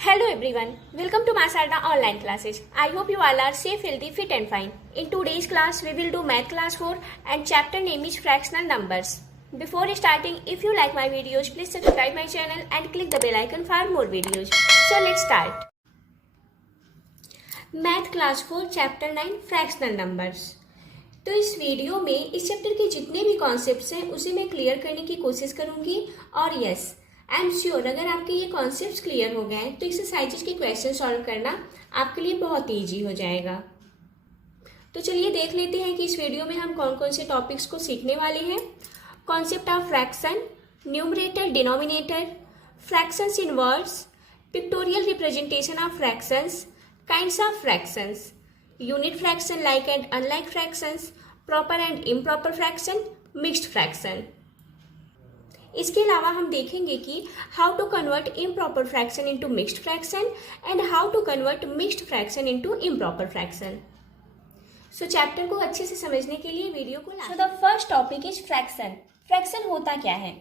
Hello everyone, welcome to Masarda online classes. I hope you all are safe, healthy, fit and fine. In today's class, we will do math class 4 and chapter name is fractional numbers. Before starting, if you like my videos, please subscribe my channel and click the bell icon for more videos. So let's start. Math class 4 chapter 9 fractional numbers. तो इस video में इस chapter के जितने भी concepts हैं उसे मैं क्लियर करने की कोशिश करूंगी और यस आई एम श्योर अगर आपके ये कॉन्सेप्ट्स क्लियर हो गए तो एक्सरसाइजेज के क्वेश्चन सॉल्व करना आपके लिए बहुत ईजी हो जाएगा। तो चलिए देख लेते हैं कि इस वीडियो में हम कौन कौन से टॉपिक्स को सीखने वाले हैं। Concept of fraction, numerator denominator, fractions in words, pictorial representation of fractions, kinds of fractions, unit fraction like and unlike fractions, proper and improper fraction, mixed fraction. इसके अलावा हम देखेंगे कि how to convert improper fraction into mixed fraction and how to convert mixed fraction into improper fraction. So chapter को अच्छे से समझने के लिए वीडियो को so the first topic is fraction. Fraction होता क्या है?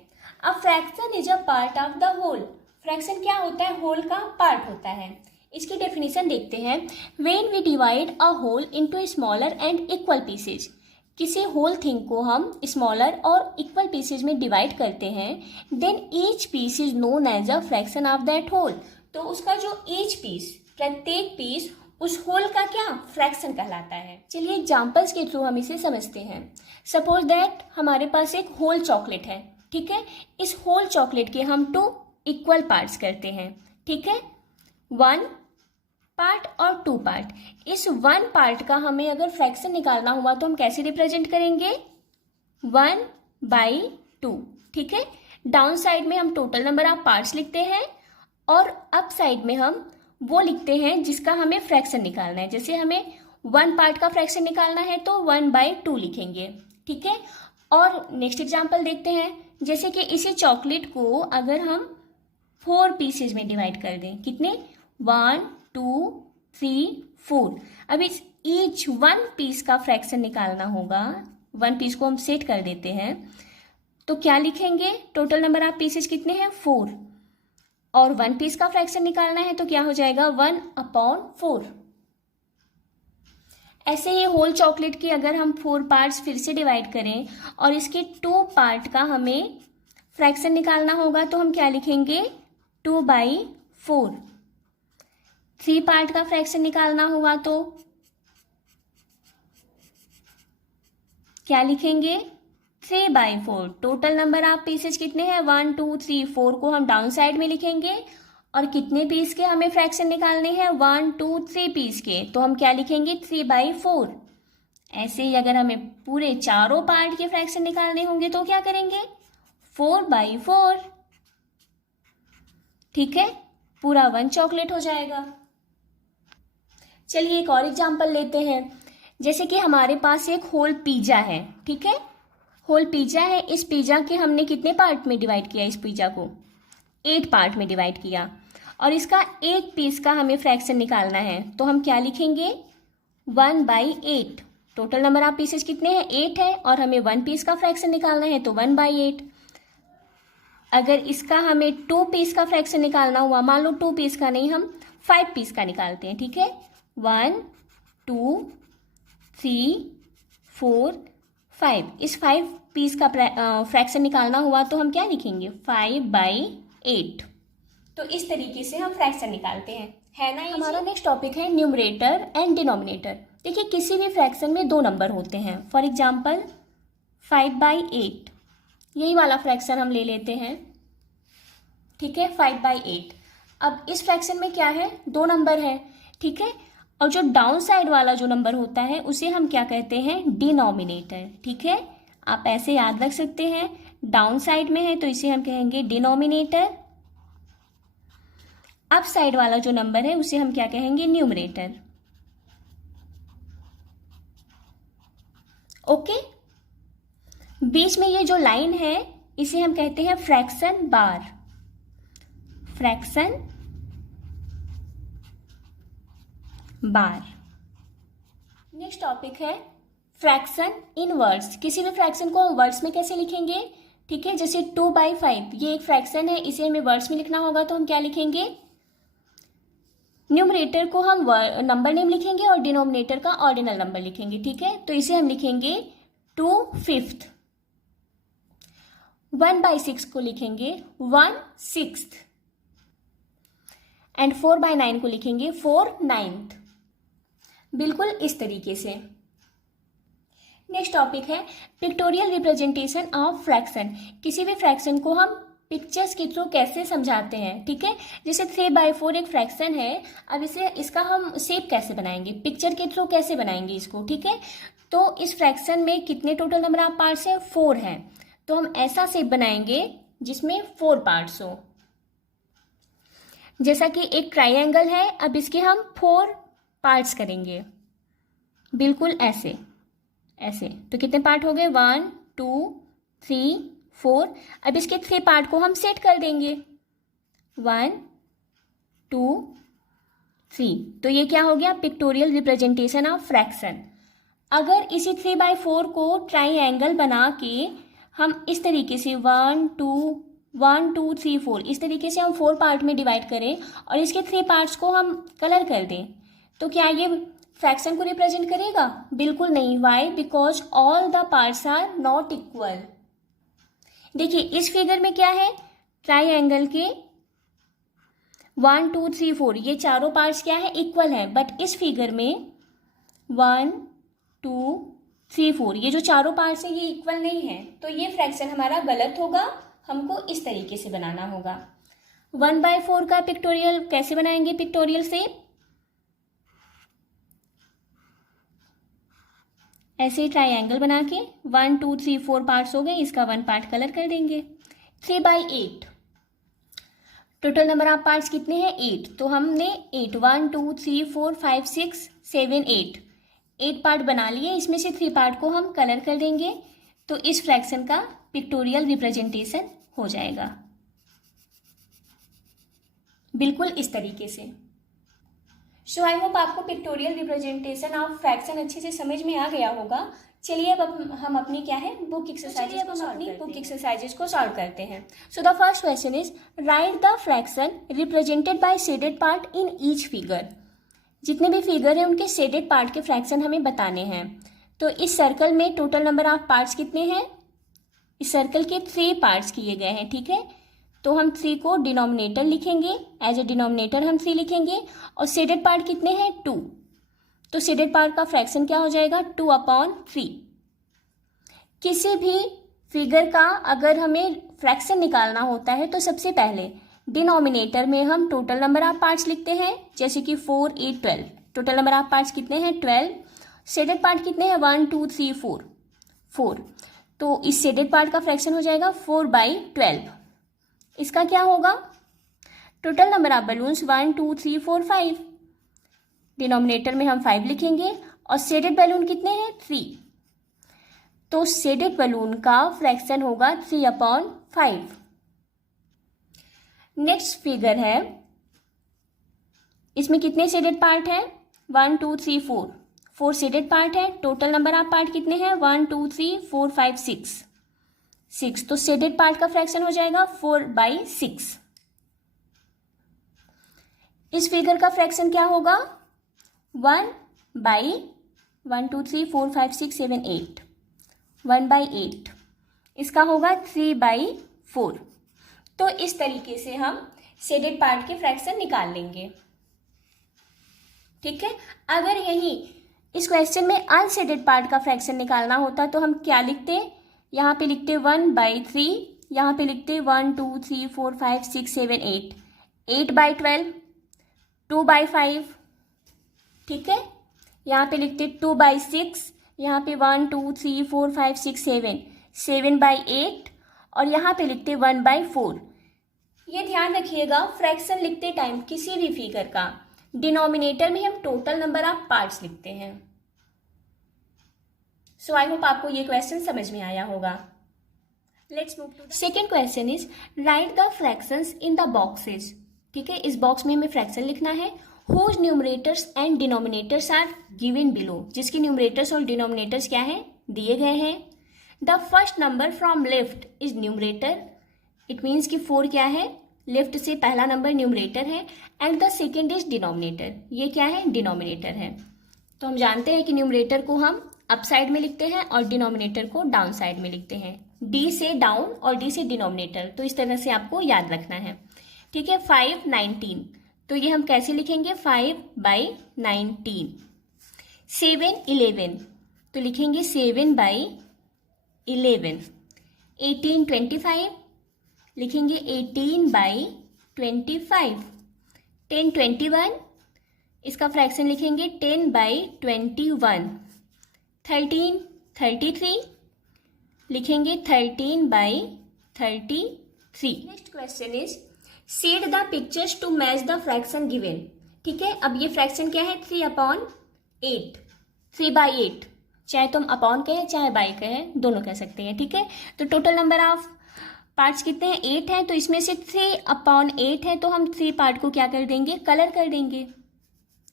A fraction is a part of the whole. Fraction क्या होता है? होल का पार्ट होता है। इसकी डेफिनेशन देखते हैं। When we divide a whole into smaller and equal pieces. किसी होल थिंग को हम स्मॉलर और इक्वल पीसेज में डिवाइड करते हैं, then each piece is known as a fraction of that whole. तो उसका जो ईच पीस, प्रत्येक पीस उस होल का क्या फ्रैक्शन कहलाता है। चलिए एग्जांपल्स के थ्रू हम इसे समझते हैं। सपोज दैट हमारे पास एक होल चॉकलेट है, ठीक है। इस होल चॉकलेट के हम 2 इक्वल पार्ट्स करते हैं, ठीक है, 1 पार्ट और 2 पार्ट। इस 1 पार्ट का हमें अगर फ्रैक्शन निकालना हुआ तो हम कैसे रिप्रेजेंट करेंगे? 1/2, ठीक है। डाउन साइड में हम टोटल नंबर ऑफ पार्ट्स लिखते हैं और अप साइड में हम वो लिखते हैं जिसका हमें फ्रैक्शन निकालना है। जैसे हमें 1 पार्ट का फ्रैक्शन निकालना है तो 1/2 लिखेंगे, ठीक है। और नेक्स्ट एग्जाम्पल देखते हैं। जैसे कि इसी चॉकलेट को अगर हम 4 पीसेज में डिवाइड कर दें, कितने? 1 2 3 4। अब इस ईच 1 पीस का फ्रैक्शन निकालना होगा। 1 पीस को हम सेट कर देते हैं तो क्या लिखेंगे? टोटल नंबर ऑफ पीसेस कितने हैं? 4। और 1 पीस का फ्रैक्शन निकालना है तो क्या हो जाएगा? 1/4। ऐसे ही होल चॉकलेट की अगर हम 4 पार्ट्स फिर से डिवाइड करें और इसके 2 पार्ट का हमें फ्रैक्शन निकालना होगा तो हम क्या लिखेंगे? 2/4। 3 पार्ट का फ्रैक्शन निकालना हुआ तो क्या लिखेंगे? 3/4। टोटल नंबर ऑफ पीसेज कितने हैं? 1 2 3 4 को हम डाउन साइड में लिखेंगे और कितने पीस के हमें फ्रैक्शन निकालने हैं? 1 2 3 पीस के, तो हम क्या लिखेंगे? 3/4। ऐसे ही अगर हमें पूरे चारों पार्ट के फ्रैक्शन निकालने होंगे तो क्या करेंगे? 4/4, ठीक है। पूरा 1 चॉकलेट हो जाएगा। चलिए एक और एग्जाम्पल लेते हैं। जैसे कि हमारे पास एक होल पिज्जा है, ठीक है। होल पिज्जा है। इस पिज्जा के हमने कितने पार्ट में डिवाइड किया? इस पिज्जा को 8 पार्ट में डिवाइड किया और इसका एक पीस का हमें फ्रैक्शन निकालना है तो हम क्या लिखेंगे? 1/8। टोटल नंबर ऑफ पीसेस कितने हैं? 8 है और हमें 1 पीस का फ्रैक्शन निकालना है तो 1/8। अगर इसका हमें 2 पीस का फ्रैक्शन निकालना हुआ, मान लो 2 पीस का नहीं, हम 5 पीस का निकालते हैं, ठीक है। 1 2 3 4 5। इस 5 पीस का फ्रैक्शन निकालना हुआ तो हम क्या लिखेंगे? 5/8। तो इस तरीके से हम फ्रैक्शन निकालते हैं, है ना। हमारा नेक्स्ट टॉपिक है न्यूमरेटर एंड डिनोमिनेटर। देखिए किसी भी फ्रैक्शन में 2 नंबर होते हैं। फॉर एग्जाम्पल 5/8, यही वाला फ्रैक्शन हम ले लेते हैं, ठीक है, 5/8। अब इस फ्रैक्शन में क्या है? 2 नंबर है, ठीक है। और जो डाउन साइड वाला जो नंबर होता है उसे हम क्या कहते हैं? डिनोमिनेटर, ठीक है। आप ऐसे याद रख सकते हैं। डाउन साइड में है तो इसे हम कहेंगे डिनोमिनेटर। अप साइड वाला जो नंबर है उसे हम क्या कहेंगे? न्यूमरेटर। ओके। बीच में ये जो लाइन है इसे हम कहते हैं फ्रैक्शन बार। फ्रैक्शन बार। नेक्स्ट टॉपिक है फ्रैक्शन इन वर्ड्स। किसी भी फ्रैक्शन को हम वर्ड्स में कैसे लिखेंगे? ठीक है, जैसे 2/5 ये एक फ्रैक्शन है, इसे हमें वर्ड्स में लिखना होगा तो हम क्या लिखेंगे? न्यूमरेटर को हम नंबर नेम लिखेंगे और डिनोमिनेटर का ऑर्डिनल नंबर लिखेंगे, ठीक है। तो इसे हम लिखेंगे 2/5। 1/6 को लिखेंगे 1/6 एंड 4/9 को लिखेंगे 4/9। बिल्कुल इस तरीके से। नेक्स्ट टॉपिक है पिक्टोरियल रिप्रेजेंटेशन ऑफ फ्रैक्शन। किसी भी फ्रैक्शन को हम पिक्चर्स के थ्रू कैसे समझाते हैं, ठीक है। जैसे 3/4 एक फ्रैक्शन है, अब इसका हम शेप कैसे बनाएंगे, पिक्चर के थ्रू कैसे बनाएंगे इसको, ठीक है। तो इस फ्रैक्शन में कितने टोटल नंबर ऑफ पार्ट्स हैं, 4 हैं। तो हम ऐसा शेप बनाएंगे जिसमें 4 पार्ट्स हो। जैसा कि एक ट्राइंगल है, अब इसके हम 4 पार्ट्स करेंगे, बिल्कुल ऐसे ऐसे। तो कितने पार्ट हो गए, 1 2 3 4। अब इसके 3 पार्ट को हम सेट कर देंगे, 1 2 3। तो ये क्या हो गया, पिक्टोरियल रिप्रेजेंटेशन ऑफ फ्रैक्शन। अगर इसी 3/4 को ट्राइंगल बना के हम इस तरीके से 1 2 3 4 इस तरीके से हम 4 पार्ट में डिवाइड करें और इसके 3 पार्ट्स को हम कलर कर दें, तो क्या ये फ्रैक्शन को रिप्रेजेंट करेगा? बिल्कुल नहीं। Why? Because all the parts are not equal. देखिए इस फिगर में क्या है, ट्राइंगल के 1 2 3 4 ये चारों पार्ट्स क्या है, इक्वल है। बट इस फिगर में 1 2 3 4 ये जो चारों पार्ट्स हैं ये इक्वल नहीं है, तो ये फ्रैक्शन हमारा गलत होगा। हमको इस तरीके से बनाना होगा। 1/4 का पिक्टोरियल कैसे बनाएंगे, पिक्टोरियल से ऐसे ट्राइंगल बना के 1 2 3 4 पार्ट्स हो गए, इसका 1 पार्ट कलर कर देंगे। 3/8 टोटल नंबर ऑफ पार्ट्स कितने हैं, 8। तो हमने 8 1 2 3 4 5 6 7 8 पार्ट बना लिए। इसमें से 3 पार्ट को हम कलर कर देंगे, तो इस फ्रैक्शन का पिक्टोरियल रिप्रेजेंटेशन हो जाएगा बिल्कुल इस तरीके से। सो आई होप आपको पिक्टोरियल रिप्रेजेंटेशन ऑफ फ्रैक्शन अच्छे से समझ में आ गया होगा। चलिए अब हम अपनी क्या है बुक एक्सरसाइजेज को सॉल्व करते हैं। सो the first question is write the fraction represented by shaded part in each figure. जितने भी फिगर हैं उनके शेडेड पार्ट के फ्रैक्शन हमें बताने हैं। तो इस सर्कल में टोटल नंबर ऑफ पार्ट्स कितने हैं, इस सर्कल के 3 पार्ट्स किए गए हैं, ठीक है। तो हम 3 को डिनोमिनेटर लिखेंगे, एज ए डिनोमिनेटर हम 3 लिखेंगे। और शेडेड पार्ट कितने हैं, 2। तो शेडेड पार्ट का फ्रैक्शन क्या हो जाएगा, 2/3। किसी भी फिगर का अगर हमें फ्रैक्शन निकालना होता है तो सबसे पहले डिनोमिनेटर में हम टोटल नंबर ऑफ पार्ट्स लिखते हैं, जैसे कि 4 8 12। टोटल नंबर ऑफ पार्ट्स कितने हैं, 12। शेडेड पार्ट कितने हैं, 1 2 3 4। तो इस शेडेड पार्ट का फ्रैक्शन हो जाएगा 4/12। इसका क्या होगा, total number of balloons 1 2 3 4 5। Denominator में हम 5 लिखेंगे और शेडेड बैलून कितने हैं, 3। तो शेडेड बैलून का फ्रैक्शन होगा 3/5। नेक्स्ट फिगर है, इसमें कितने शेडेड पार्ट हैं, 1 2 3 4 शेडेड पार्ट है। टोटल नंबर ऑफ पार्ट कितने हैं, 1 2 3 4 5 6। तो शेडेड पार्ट का फ्रैक्शन हो जाएगा 4/6। इस फिगर का फ्रैक्शन क्या होगा, 1 2 3 4 5 6 7 8 1/8। इसका होगा 3/4। तो इस तरीके से हम शेडेड पार्ट के फ्रैक्शन निकाल लेंगे, ठीक है। अगर यही इस क्वेश्चन में अनशेडेड पार्ट का फ्रैक्शन निकालना होता तो हम क्या लिखते, यहाँ पे लिखते 1/3, यहाँ पे लिखते 1 2 3 4 5 6 7 8 8/12 2/5, ठीक है। यहाँ पे लिखते 2/6, यहाँ पे 1 2 3 4 5 6 7 7/8 और यहाँ पे लिखते 1/4। ये ध्यान रखिएगा, फ्रैक्शन लिखते टाइम किसी भी फिगर का डिनोमिनेटर में हम टोटल नंबर ऑफ पार्ट्स लिखते हैं। सो आई होप आपको ये क्वेश्चन समझ में आया होगा। Let's move to second question is write the fractions in the boxes. ठीक है, इस बॉक्स में हमें फ्रैक्शन लिखना है। Whose numerators and denominators are given below, जिसके न्यूमरेटर्स और डिनोमिनेटर्स क्या है, दिए गए हैं। The first number from left is numerator, it means कि 4 क्या है, लेफ्ट से पहला नंबर न्यूमरेटर है and the second is denominator, ये क्या है, डिनोमिनेटर है। तो हम जानते हैं कि न्यूमरेटर को हम अप साइड में लिखते हैं और डिनोमिनेटर को डाउन साइड में लिखते हैं, डी से डाउन और डी से डिनोमिनेटर, तो इस तरह से आपको याद रखना है, ठीक है। 5 19, तो ये हम कैसे लिखेंगे, 5/19। 7 11, तो लिखेंगे 7/11। 18 25, लिखेंगे 18/25। 10 21, इसका फ्रैक्शन लिखेंगे 10/21। 13 33, लिखेंगे 13/33। Next question is shade the pictures to match the fraction given, ठीक है। अब ये फ्रैक्शन क्या है, 3/8, 3/8, चाहे तुम अपॉन कहे चाहे बाई कहे, दोनों कह सकते हैं, ठीक है। तो टोटल नंबर ऑफ पार्ट्स कितने हैं, 8 हैं, तो इसमें से 3/8 है, तो हम 3 पार्ट को क्या कर देंगे, कलर कर देंगे,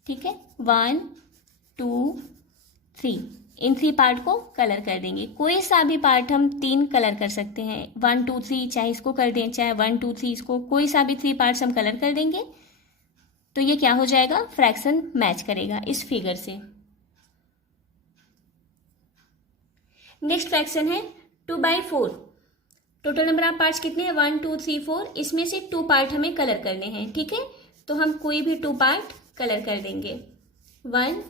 ठीक है। 1 2 3, इन 3 पार्ट को कलर कर देंगे। कोई सा भी पार्ट हम 3 कलर कर सकते हैं, 1 2 3, चाहे इसको कर दें चाहे 1 2 3 इसको, कोई सा भी 3 पार्ट्स हम कलर कर देंगे, तो ये क्या हो जाएगा, फ्रैक्शन मैच करेगा इस फिगर से। नेक्स्ट फ्रैक्शन है 2/4। टोटल नंबर ऑफ पार्ट्स कितने हैं, 1 2 3 4, इसमें से 2 पार्ट हमें कलर करने हैं, ठीक है। तो हम कोई भी 2 पार्ट कलर कर देंगे, 1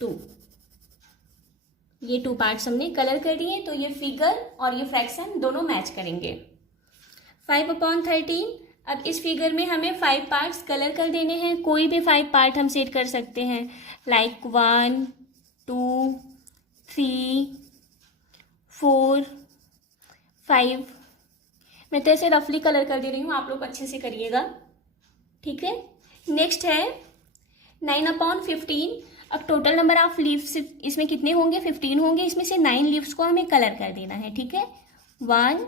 2, ये 2 पार्ट्स हमने कलर कर दिए, तो ये फिगर और ये फ्रैक्शन दोनों मैच करेंगे। 5/13, अब इस फिगर में हमें 5 पार्ट्स कलर कर देने हैं, कोई भी 5 पार्ट हम सेट कर सकते हैं, लाइक 1 2 3 4 5। मैं तो ऐसे रफली कलर कर दे रही हूँ, आप लोग अच्छे से करिएगा, ठीक है। नेक्स्ट है 9/15। अब टोटल नंबर ऑफ लीव्स इसमें कितने होंगे, 15 होंगे, इसमें से 9 लीव्स को हमें कलर कर देना है, ठीक है। 1,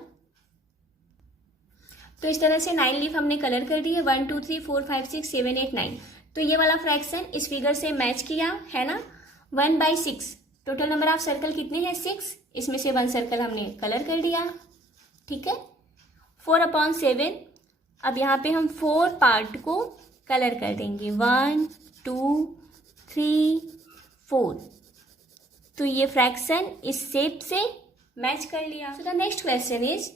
तो इस तरह से 9 लीफ हमने कलर कर दी है, 1 2 3 4 5 6 7 8 9। तो ये वाला फ्रैक्शन इस फिगर से मैच किया है ना। 1/6, टोटल नंबर ऑफ सर्कल कितने हैं, 6, इसमें से 1 सर्कल हमने कलर कर दिया, ठीक है। 4/7, अब यहाँ पे हम 4 पार्ट को कलर कर देंगे, 1 2 3 4, तो ये फ्रैक्शन इस शेप से मैच कर लिया। So the next question is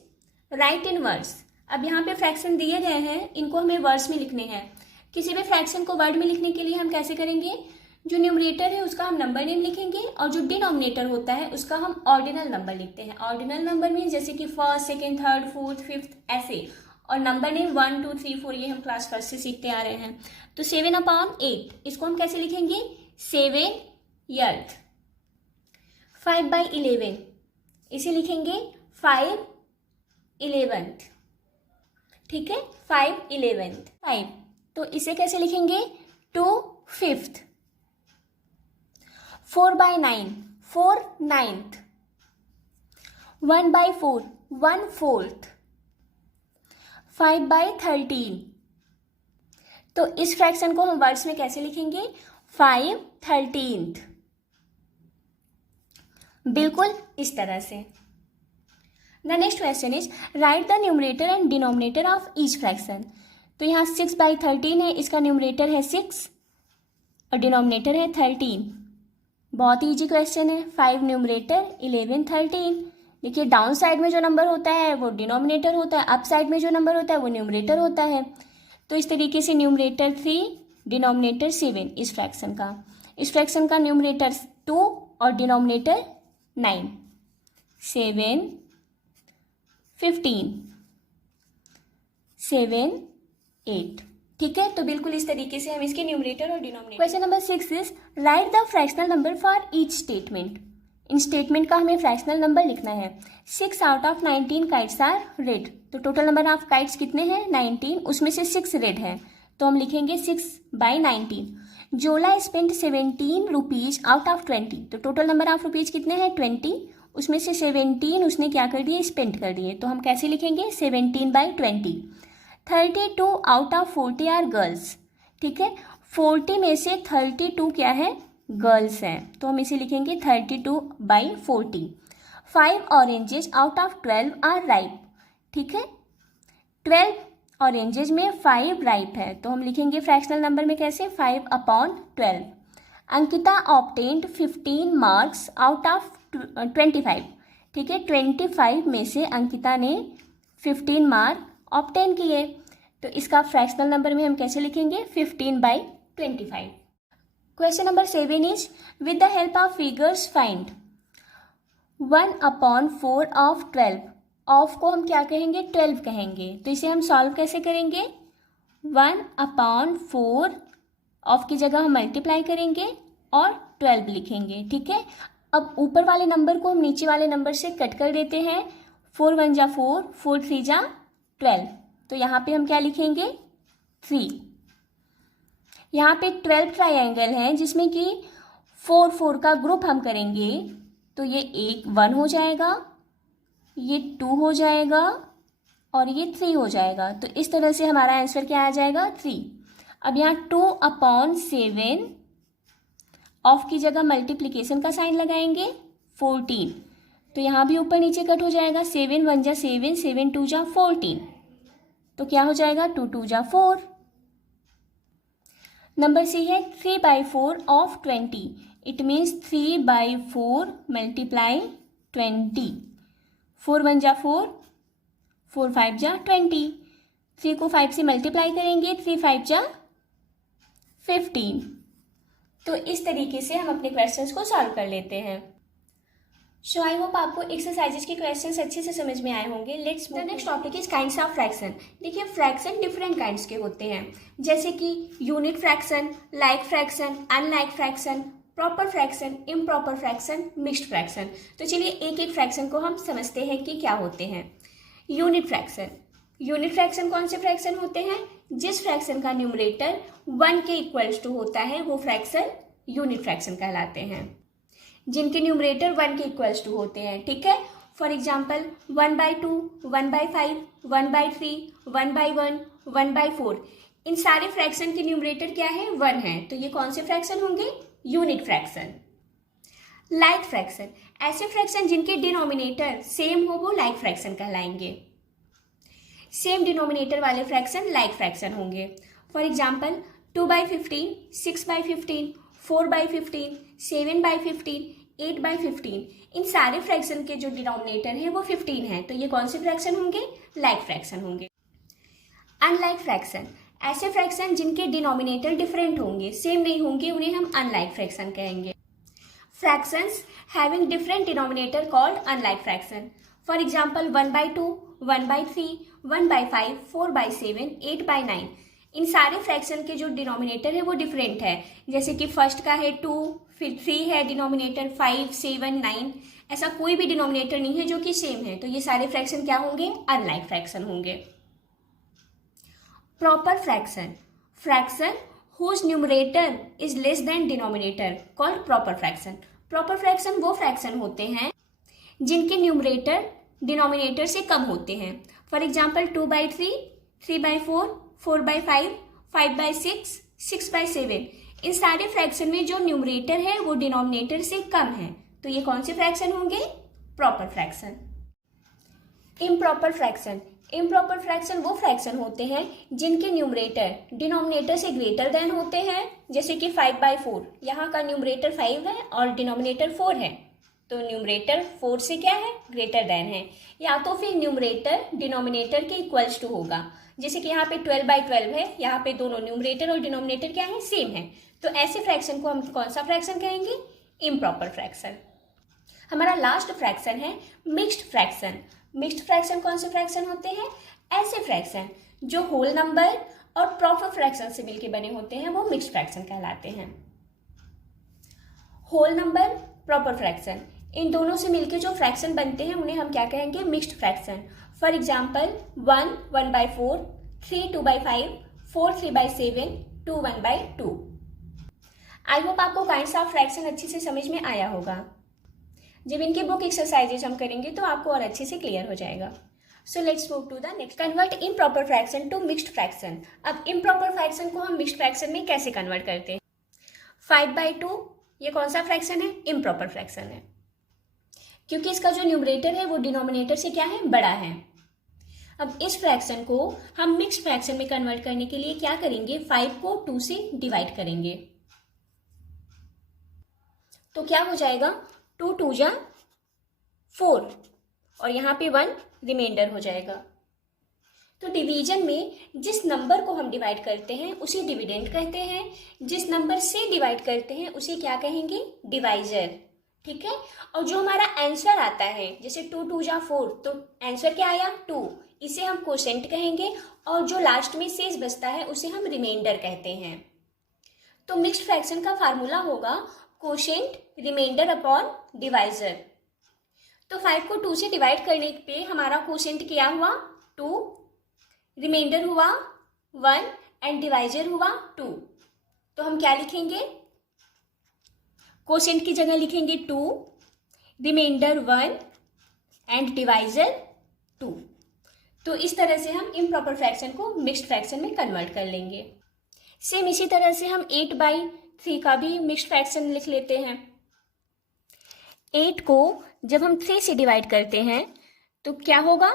right in words. अब यहाँ पे फ्रैक्शन दिए गए हैं, इनको हमें वर्ड्स में लिखने हैं। किसी भी फ्रैक्शन को वर्ड में लिखने के लिए हम कैसे करेंगे, जो न्यूमरेटर है उसका हम नंबर नेम लिखेंगे और जो डिनोमिनेटर होता है उसका हम ऑर्डिनल नंबर लिखते हैं। ऑर्डिनल नंबर मीन जैसे कि first second third fourth fifth ऐसे, और नंबर नेम 1 2 3 4 ये हम क्लास फर्स्ट से सीखते आ रहे हैं। तो 7/8 इसको हम कैसे लिखेंगे, 7th। 5/11 इसे लिखेंगे 5/11, ठीक है, 5/11। 5, तो इसे कैसे लिखेंगे, 2/5। 4/9 4/9। 1/4 1/4। 5/13, तो इस फ्रैक्शन को हम वर्ड्स में कैसे लिखेंगे, 5/13, बिल्कुल इस तरह से। The next question is write the numerator and denominator of each fraction. तो यहाँ 6/13 है, इसका न्यूमरेटर है 6 और डिनोमिनेटर है 13। बहुत ईजी क्वेश्चन है। 5 न्यूमरेटर 11 13। देखिए डाउन साइड में जो नंबर होता है वो डिनोमिनेटर होता है, अप साइड में जो नंबर होता है वो न्यूमरेटर होता है। तो इस तरीके से न्यूमरेटर 3 डिनोमिनेटर 7 इस फ्रैक्शन का। इस फ्रैक्शन का न्यूमरेटर 2 और डिनोमिनेटर 9। 7 15 7 8, ठीक है। तो बिल्कुल इस तरीके से हम इसके न्यूमरेटर और denominator. Question number 6 is write the fractional number for each statement. इन स्टेटमेंट का हमें फ्रैक्शनल नंबर लिखना है। 6 out of 19 kites are red. तो टोटल नंबर ऑफ काइट्स कितने हैं, 19, उसमें से 6 रेड है, तो हम लिखेंगे 6/19। जोला स्पेंड 17 रुपीज आउट ऑफ 20। तो टोटल नंबर ऑफ रुपीज कितने हैं, 20, उसमें से 17 उसने क्या कर दिए, स्पेंड कर दिए, तो हम कैसे लिखेंगे, 17/20। 32 आउट ऑफ 40 आर गर्ल्स, ठीक है। 40 में से 32 क्या है, गर्ल्स हैं, तो हम इसे लिखेंगे 32/40। 5 oranges out of 12 are ripe, ठीक है। 12 ऑरेंजेज में 5 राइप है, तो हम लिखेंगे फ्रैक्शनल नंबर में कैसे, 5/12। Ankita obtained 15 marks out of 25। ठीक है, 25 में से अंकिता ने 15 मार्क ऑब्टेन किए, तो इसका फ्रैक्शनल नंबर में हम कैसे लिखेंगे, 15/25। Question number 7 is with the help of figures find 1/4 of 12। Of को हम क्या कहेंगे, 12 कहेंगे, तो इसे हम सॉल्व कैसे करेंगे, 1/4 ऑफ की जगह हम मल्टीप्लाई करेंगे और 12 लिखेंगे। ठीक है, अब ऊपर वाले नंबर को हम नीचे वाले नंबर से कट कर देते हैं, 4 1 जा 4, 4 3 जा 12, तो यहाँ पे हम क्या लिखेंगे, 3। यहाँ पे 12 ट्राइंगल है जिसमें कि 4 4 का ग्रुप हम करेंगे, तो ये 1 हो जाएगा, ये 2 हो जाएगा और ये 3 हो जाएगा। तो इस तरह से हमारा आंसर क्या आ जाएगा, 3। अब यहाँ 2/7 ऑफ की जगह मल्टीप्लिकेशन का साइन लगाएंगे, 14, तो यहाँ भी ऊपर नीचे कट हो जाएगा, 7 1 जा 7, 7 2 जा 14, तो क्या हो जाएगा, 2 2 जा 4। नंबर सी है 3/4 ऑफ 20, इट मीन्स 3/4 मल्टीप्लाई 20, 4 1 जा 4, 4 5 जा 20, 3 को 5 से मल्टीप्लाई करेंगे, 3 5 जा 15। तो इस तरीके से हम अपने क्वेश्चंस को सॉल्व कर लेते हैं। सो आई होप आपको एक्सरसाइजेज के क्वेश्चंस अच्छे से समझ में आए होंगे। Let's the next topic is kinds of fraction. देखिए फ्रैक्शन डिफरेंट काइंड्स के होते हैं, जैसे कि unit fraction, like fraction, unlike fraction, proper fraction, improper fraction, mixed fraction. तो चलिए एक एक फ्रैक्शन को हम समझते हैं कि क्या होते हैं। Unit fraction. यूनिट फ्रैक्शन कौन से फ्रैक्शन होते हैं, जिस फ्रैक्शन का न्यूमरेटर 1 के इक्वल्स टू होता है वो फ्रैक्शन यूनिट फ्रैक्शन कहलाते हैं, जिनके न्यूमरेटर 1 के इक्वल्स टू होते हैं। ठीक है, फॉर एग्जाम्पल 1/2, 1/5, 1/3, 1/1, 1/4, इन सारे फ्रैक्शन के न्यूमरेटर क्या है, 1 है, तो ये कौन से फ्रैक्शन होंगे, यूनिट फ्रैक्शन। लाइक फ्रैक्शन, ऐसे फ्रैक्शन जिनके डिनोमिनेटर सेम हो वो लाइक फ्रैक्शन कहलाएंगे। सेम डिनोमिनेटर वाले फ्रैक्शन लाइक फ्रैक्शन होंगे। फॉर एग्जाम्पल 2/15, 6/15, 4/15, 7/15, 8/15, इन सारे फ्रैक्शन के जो डिनोमिनेटर है वो 15 है, तो ये कौन से फ्रैक्शन होंगे, लाइक फ्रैक्शन होंगे। अनलाइक फ्रैक्शन, ऐसे फ्रैक्शन जिनके डिनोमिनेटर डिफरेंट होंगे, सेम नहीं होंगे, उन्हें हम अनलाइक फ्रैक्शन कहेंगे। Fractions having different denominator called unlike fraction. For example 1/2, 1/3, 1/5, 4/7, 8/9, इन सारे फ्रैक्शन के जो डिनोमिनेटर है वो डिफरेंट है, जैसे कि फर्स्ट का है 2, फिर 3 है डिनोमिनेटर, 5, 7, 9, ऐसा कोई भी डिनोमिनेटर नहीं है जो कि सेम है, तो ये सारे फ्रैक्शन क्या होंगे, अनलाइक फ्रैक्शन होंगे। Proper fraction, fraction whose numerator is less than denominator called proper fraction। Proper fraction वो फ्रैक्शन होते हैं जिनके न्यूमरेटर डिनोमिनेटर से कम होते हैं। फॉर एग्जाम्पल 2/3, 3/4, 4/5, 5/6, 6/7, इन सारे फ्रैक्शन में जो न्यूमरेटर है वो डिनोमिनेटर से कम है, तो ये कौन से फ्रैक्शन होंगे, proper fraction. Improper fraction, improper fraction वो फ्रैक्शन होते हैं जिनके न्यूमरेटर डिनोमिनेटर से ग्रेटर देन होते हैं, जैसे कि 5/4, यहाँ का न्यूमरेटर 5 है और डिनोमिनेटर 4 है, तो न्यूमरेटर 4 से क्या है, ग्रेटर देन है, या तो फिर न्यूमरेटर डिनोमिनेटर के इक्वल्स टू होगा, जैसे कि यहाँ पे 12/12 है, यहाँ पे दोनों न्यूमरेटर और डिनोमिनेटर क्या है, सेम है, तो ऐसे फ्रैक्शन को हम कौन सा फ्रैक्शन कहेंगे, इम्प्रॉपर फ्रैक्शन। हमारा लास्ट फ्रैक्शन है मिक्स्ड फ्रैक्शन। मिक्स्ड फ्रैक्शन कौन से फ्रैक्शन होते हैं, ऐसे फ्रैक्शन जो होल नंबर और प्रॉपर फ्रैक्शन से मिलकर बने होते हैं वो मिक्स्ड फ्रैक्शन कहलाते हैं। होल नंबर, प्रॉपर फ्रैक्शन, इन दोनों से मिलकर जो फ्रैक्शन बनते हैं उन्हें हम क्या कहेंगे, mixed fraction. For example 1 1/4, 3 2/5, 4 3/7, 2 1/2। I hope आपको काइंड्स ऑफ फ्रैक्शन अच्छे से समझ में आया होगा। जब इनके बुक एक्सरसाइजेज हम करेंगे तो आपको और अच्छे से क्लियर हो जाएगा। So let's move to the next, convert improper fraction to mixed fraction. अब इम्प्रॉपर फ्रैक्शन को हम मिक्स्ड फ्रैक्शन में कैसे कन्वर्ट करते हैं। 5/2 ये कौन सा फ्रैक्शन है, इम्प्रॉपर फ्रैक्शन है, क्योंकि इसका जो न्यूमरेटर है वो डिनोमिनेटर से क्या है, बड़ा है। अब इस फ्रैक्शन को हम मिक्स्ड फ्रैक्शन में कन्वर्ट करने के लिए क्या करेंगे, 5 को 2 से डिवाइड करेंगे। तो क्या हो जाएगा, 2 2 जा 4 और यहाँ पे 1 रिमाइंडर हो जाएगा। तो डिवीजन में जिस नंबर को हम डिवाइड करते हैं उसे डिविडेंड कहते हैं, जिस नंबर से डिवाइड करते हैं उसे क्या कहेंगे, डिवाइजर। ठीक है। और जो हमारा आंसर आता है, जैसे 2 2 जा 4, तो आंसर क्या आया 2, इसे हम कोशेंट कहेंगे। और जो लास्ट में शेष बचता है उसे हम रिमाइंडर कहते हैं। तो मिक्स्ड फ्रैक्शन का फार्मूला होगा कोशेंट रिमाइंडर अपॉन डिवाइजर। तो 5 को 2 से डिवाइड करने पे हमारा कोशेंट क्या हुआ 2, रिमाइंडर हुआ 1 एंड डिवाइजर हुआ 2। तो हम क्या लिखेंगे, कोशेंट की जगह लिखेंगे 2, रिमाइंडर 1 एंड डिवाइजर 2। तो इस तरह से हम इम्प्रॉपर फ्रैक्शन को मिक्स्ड फ्रैक्शन में कन्वर्ट कर लेंगे। सेम इसी तरह से हम 8/3 का भी मिक्स्ड फ्रैक्शन लिख लेते हैं। 8 को जब हम 3 से डिवाइड करते हैं तो क्या होगा,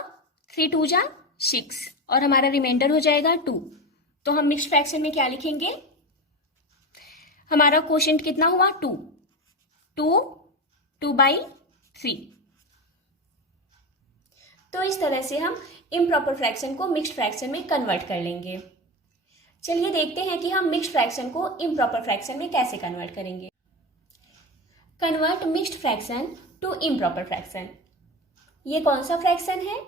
3 2 जा 6 और हमारा रिमाइंडर हो जाएगा 2। तो हम मिक्स्ड फ्रैक्शन में क्या लिखेंगे, हमारा कोशेंट कितना हुआ 2, 2/3। तो इस तरह से हम इम्प्रॉपर फ्रैक्शन को मिक्स्ड फ्रैक्शन में कन्वर्ट कर लेंगे। चलिए देखते हैं कि हम मिक्स्ड फ्रैक्शन को इम्प्रॉपर फ्रैक्शन में कैसे कन्वर्ट करेंगे। Convert mixed fraction to improper fraction. ये कौन सा फ्रैक्शन है,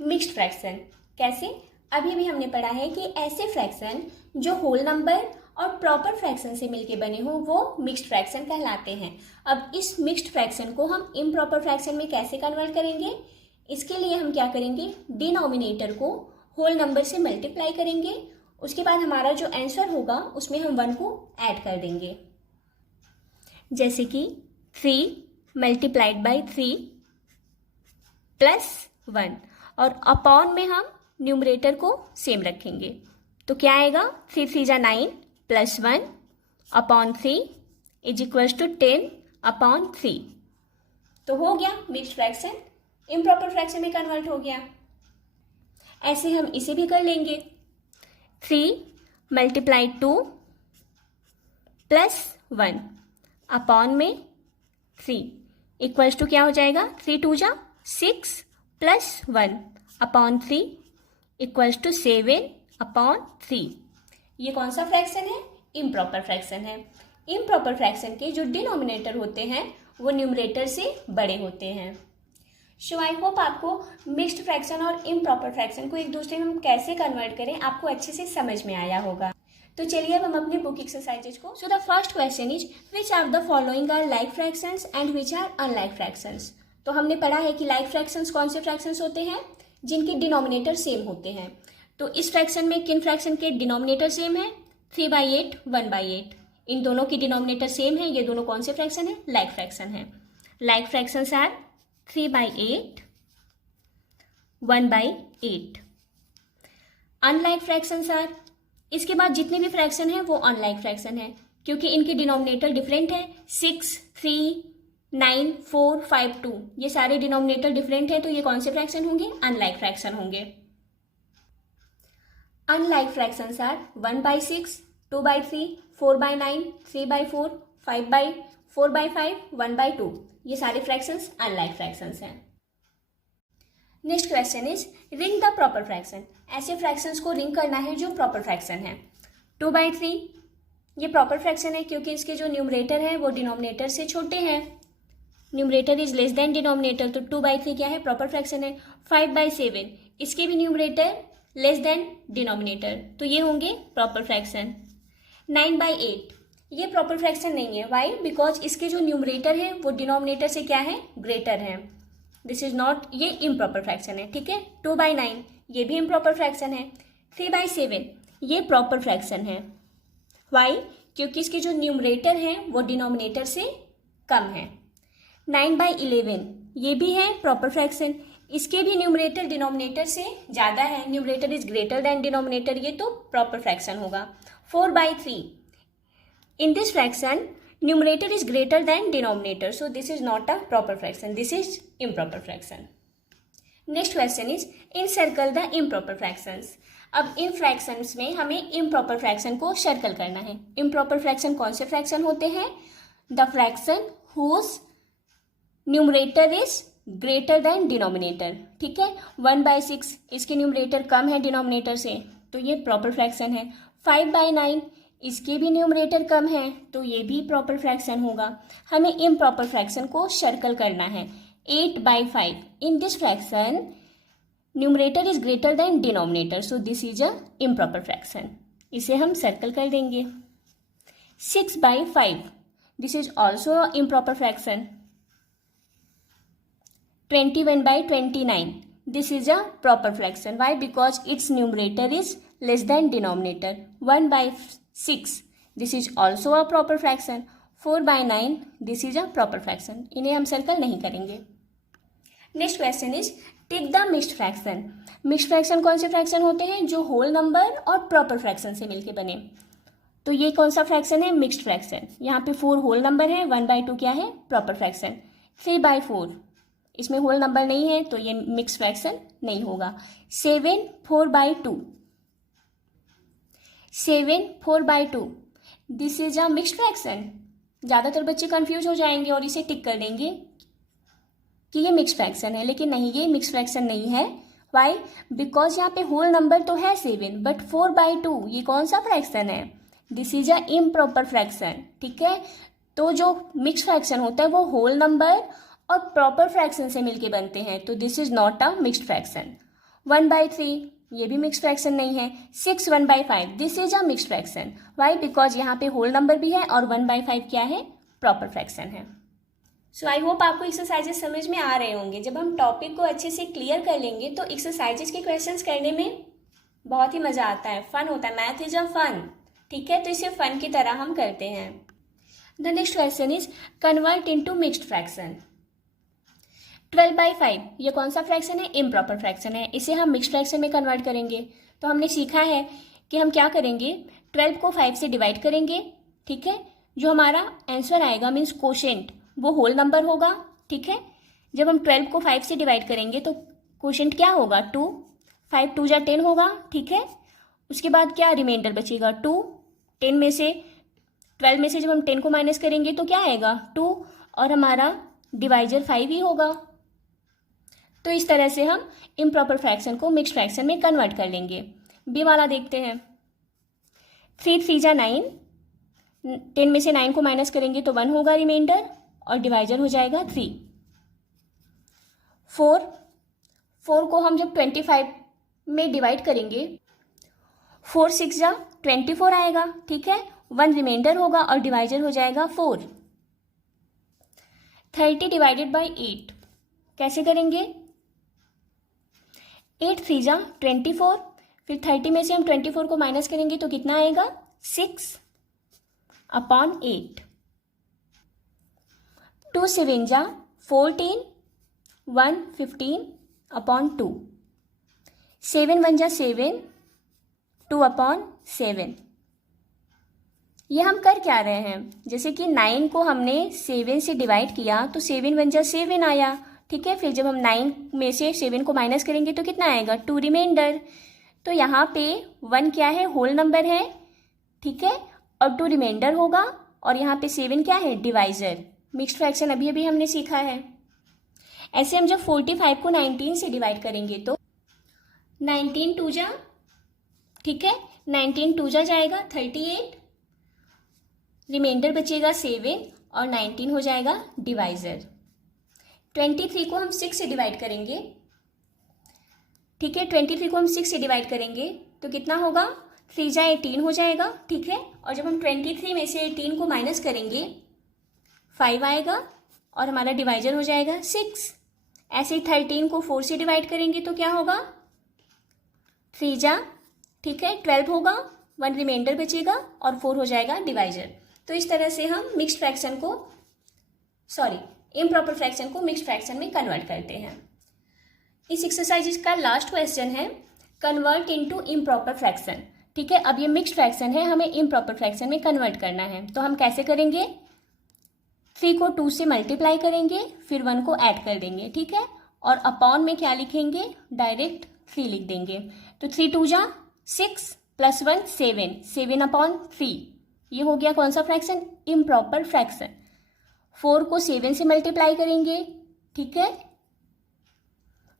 मिक्स्ड फ्रैक्शन। कैसे, अभी भी हमने पढ़ा है कि ऐसे फ्रैक्शन जो होल नंबर और प्रॉपर फ्रैक्शन से मिलके बने हो वो मिक्स्ड फ्रैक्शन कहलाते हैं। अब इस मिक्स्ड फ्रैक्शन को हम इम्प्रॉपर फ्रैक्शन में कैसे कन्वर्ट करेंगे, इसके लिए हम क्या करेंगे, डिनोमिनेटर को होल नंबर से मल्टीप्लाई करेंगे। उसके बाद हमारा जो आंसर होगा उसमें हम 1 को ऐड कर देंगे। जैसे कि 3 मल्टीप्लाइड बाई 3 प्लस 1 और अपॉन में हम न्यूमरेटर को सेम रखेंगे। तो क्या आएगा, 3 3 जा 9 plus 1 upon 3 is equals to 10 upon 3। तो हो गया मिक्स्ड फ्रैक्शन इम्प्रॉपर फ्रैक्शन में कन्वर्ट हो गया। ऐसे हम इसे भी कर लेंगे, 3 मल्टीप्लाई 2 प्लस 1 अपॉन में 3 इक्वल्स टू क्या हो जाएगा, 3 2 जा 6 plus 1 upon 3 equals to 7 upon 3। ये कौन सा फ्रैक्शन है, इम्प्रॉपर फ्रैक्शन है। इम्प्रॉपर फ्रैक्शन के जो डिनोमिनेटर होते हैं वो न्यूमरेटर से बड़े होते हैं। सो आई होप आपको मिक्स्ड फ्रैक्शन और इम्प्रॉपर फ्रैक्शन को एक दूसरे में हम कैसे कन्वर्ट करें आपको अच्छे से समझ में आया होगा। तो चलिए अब हम अपने बुक एक्सरसाइजेज को। So the first question is which are the following are like fractions and which are unlike fractions. तो हमने पढ़ा है कि लाइक फ्रैक्शंस कौन से फ्रैक्शंस होते हैं, जिनके डिनोमिनेटर सेम होते हैं। तो इस फ्रैक्शन में किन फ्रैक्शन के डिनोमिनेटर सेम है, 3/8 1/8। इन दोनों की डिनोमिनेटर सेम है, ये दोनों कौन से फ्रैक्शन है, लाइक फ्रैक्शन है। Like fractions are 3/8 1/8। Unlike fractions are, इसके बाद जितने भी फ्रैक्शन है वो अनलाइक फ्रैक्शन है क्योंकि इनके डिनोमिनेटर डिफरेंट है। 6 3 9 4 5 2 ये सारे डिनोमिनेटर डिफरेंट है, तो ये कौन से फ्रैक्शन होंगे, अनलाइक फ्रैक्शन होंगे। Unlike fractions are 1/6 2/3 4/9 3/4 5/4/5 1/2। ये सारे फ्रैक्शंस अनलाइक फ्रैक्शंस हैं। Next question is ring the proper fraction. ऐसे फ्रैक्शंस को रिंग करना है जो प्रॉपर फ्रैक्शन है। 2/3 ये प्रॉपर फ्रैक्शन है क्योंकि इसके जो न्यूमरेटर है वो डिनोमिनेटर से छोटे हैं। Numerator is less than denominator, तो 2/3 क्या है, प्रॉपर फ्रैक्शन है। 5/7 इसके भी न्यूमरेटर लेस देन डिनोमिनेटर, तो ये होंगे प्रॉपर फ्रैक्शन। 9/8 ये प्रॉपर फ्रैक्शन नहीं है। वाई, बिकॉज इसके जो न्यूमरेटर है वो डिनोमिनेटर से क्या है, ग्रेटर है। दिस इज नॉट, ये इम्प्रॉपर फ्रैक्शन है। ठीक है। 2/9 ये भी इम्प्रॉपर फ्रैक्शन है। 3/7 ये प्रॉपर फ्रैक्शन है। वाई, क्योंकि इसके जो न्यूमरेटर है वो डिनोमिनेटर से कम है। 9/11 ये भी है प्रॉपर फ्रैक्शन, इसके भी न्यूमरेटर डिनोमिनेटर से ज़्यादा है। Numerator is greater than denominator, ये तो प्रॉपर फ्रैक्शन होगा। 4/3 in this fraction numerator is greater than denominator, so this is not a proper fraction, this is improper fraction. Next question is encircle the improper fractions. अब इन fractions में हमें improper fraction को circle करना है। Improper fraction कौन से fraction होते हैं? The fraction whose numerator is greater than denominator. ठीक है, 1/6 इसके न्यूमरेटर कम है डिनोमिनेटर से, तो ये प्रॉपर फ्रैक्शन है। 5/9 इसके भी न्यूमरेटर कम है, तो ये भी प्रॉपर फ्रैक्शन होगा। हमें इम्प्रॉपर फ्रैक्शन को सर्कल करना है। 8/5 in this fraction numerator is greater than denominator, so this is a improper fraction, इसे हम सर्कल कर देंगे। 6/5 this is also a improper fraction. 21/29 this is a proper fraction. Why? Because its numerator is less than denominator. 1/6 this is also a proper fraction. 4/9 this is a proper fraction. इन्हें हम circle नहीं करेंगे। Next question is tick the mixed fraction. Mixed fraction कौन से fraction होते हैं? जो whole number और प्रॉपर फ्रैक्शन से मिलके बने। तो ये कौन सा फ्रैक्शन है? Mixed fraction. यहाँ पे 4 होल नंबर है, 1/2 क्या है? Proper fraction. 3/4 इसमें होल नंबर नहीं है, तो ये मिक्स फ्रैक्शन नहीं होगा। 7 4/2 7 4/2 this is a mixed fraction. ज़्यादातर बच्चे कंफ्यूज हो जाएंगे और इसे टिक कर देंगे कि ये मिक्स फ्रैक्शन है, लेकिन नहीं, ये मिक्स फ्रैक्शन नहीं है। वाई? बिकॉज यहाँ पे होल नंबर तो है 7, बट 4/2 ये कौन सा फ्रैक्शन है? This is a improper fraction. ठीक है, तो जो मिक्स फ्रैक्शन होता है वो होल नंबर और प्रॉपर फ्रैक्शन से मिलके बनते हैं, तो this is not a mixed fraction. 1/3 ये भी मिक्स्ड फ्रैक्शन नहीं है। 6 1/5 this is a mixed fraction. Why? Because यहाँ पे होल नंबर भी है और 1/5 क्या है? प्रॉपर फ्रैक्शन है। सो आई होप आपको एक्सरसाइजेस समझ में आ रहे होंगे। जब हम टॉपिक को अच्छे से क्लियर कर लेंगे तो एक्सरसाइजेस के क्वेश्चंस करने में बहुत ही मज़ा आता है, फन होता है। Math is a fun. ठीक है, तो इसे फन की तरह हम करते हैं। The next question is convert into mixed fraction. 12/5 ये कौन सा फ्रैक्शन है? इम्प्रॉपर फ्रैक्शन है। इसे हम मिक्स्ड फ्रैक्शन में कन्वर्ट करेंगे। तो हमने सीखा है कि हम क्या करेंगे, 12 को 5 से डिवाइड करेंगे। ठीक है, जो हमारा आंसर आएगा मीन्स कोशेंट वो होल नंबर होगा। ठीक है, जब हम 12 को 5 से डिवाइड करेंगे तो कोशेंट क्या होगा? 2। 5 2 जा 10 होगा। ठीक है, उसके बाद क्या रिमाइंडर बचेगा? 2। 10 में से 12 में से जब हम 10 को माइनस करेंगे तो क्या आएगा? 2, और हमारा डिवाइजर 5 ही होगा। तो इस तरह से हम इम्प्रॉपर फ्रैक्शन को मिक्स्ड फ्रैक्शन में कन्वर्ट कर लेंगे। बी वाला देखते हैं। 3 3 जा 9, 10 में से 9 को माइनस करेंगे तो 1 होगा रिमाइंडर, और डिवाइजर हो जाएगा 3। 4 को हम जब 25 में डिवाइड करेंगे, 4 6 जा 24 आएगा। ठीक है, 1 रिमाइंडर होगा और डिवाइजर हो जाएगा 4। 30 डिवाइडेड बाई 8 कैसे करेंगे? 8 3 जा 24, फिर 30 में से हम 24 को माइनस करेंगे तो कितना आएगा? 6/8। 2 7 जा 14, 1 15/2। 7 1 जा 7, 2/7। ये हम कर क्या रहे हैं? जैसे कि 9 को हमने 7 से डिवाइड किया तो 7 1 जा 7 आया। ठीक है, फिर जब हम 9 में से 7 को माइनस करेंगे तो कितना आएगा? 2 रिमाइंडर। तो यहाँ पे 1 क्या है? होल नंबर है। ठीक है, और 2 रिमाइंडर होगा, और यहाँ पे 7 क्या है? डिवाइजर। मिक्स्ड फ्रैक्शन अभी अभी हमने सीखा है। ऐसे हम जब 45 को 19 से डिवाइड करेंगे तो 19 2 जा, ठीक है, 19 2 जा जाएगा 38, रिमाइंडर बचेगा 7 और 19 हो जाएगा डिवाइजर। 23 को हम 6 से डिवाइड करेंगे। ठीक है, 23 को हम 6 से डिवाइड करेंगे तो कितना होगा? 3 जा 18 हो जाएगा। ठीक है, और जब हम 23 में से 18 को माइनस करेंगे 5 आएगा और हमारा डिवाइजर हो जाएगा 6। ऐसे ही 13 को 4 से डिवाइड करेंगे तो क्या होगा? 3 जा, ठीक है, 12 होगा, 1 रिमाइंडर बचेगा और 4 हो जाएगा डिवाइजर। तो इस तरह से हम मिक्स्ड फ्रैक्शन को इम्प्रॉपर फ्रैक्शन को मिक्स्ड फ्रैक्शन में कन्वर्ट करते हैं। इस एक्सरसाइज का लास्ट क्वेश्चन है कन्वर्ट इनटू इम्प्रॉपर फ्रैक्शन। ठीक है, अब ये मिक्स्ड फ्रैक्शन है, हमें इम्प्रॉपर फ्रैक्शन में कन्वर्ट करना है। तो हम कैसे करेंगे? 3 को 2 से मल्टीप्लाई करेंगे, फिर 1 को ऐड कर देंगे। ठीक है, और अपॉन में क्या लिखेंगे, डायरेक्ट 3 लिख देंगे। तो 3 2 जा 6 प्लस 1 7, 7 अपॉन 3, ये हो गया कौन सा फ्रैक्शन, इम्प्रॉपर फ्रैक्शन। 4 को 7 से मल्टीप्लाई करेंगे, ठीक है,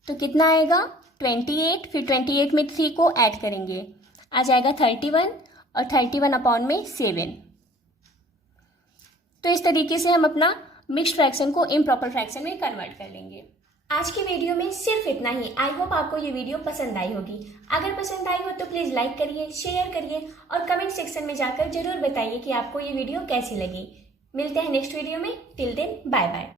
तो कितना आएगा 28, फिर 28 में 3 को ऐड करेंगे, आ जाएगा 31 और 31 अपॉन में 7। तो इस तरीके से हम अपना मिक्स्ड फ्रैक्शन को इम्प्रॉपर फ्रैक्शन में कन्वर्ट कर लेंगे। आज की वीडियो में सिर्फ इतना ही। आई होप आपको ये वीडियो पसंद आई होगी। अगर पसंद आई हो तो प्लीज़ लाइक करिए, शेयर करिए और कमेंट सेक्शन में जाकर जरूर बताइए कि आपको ये वीडियो कैसी लगी। मिलते हैं नेक्स्ट वीडियो में। Till then bye bye.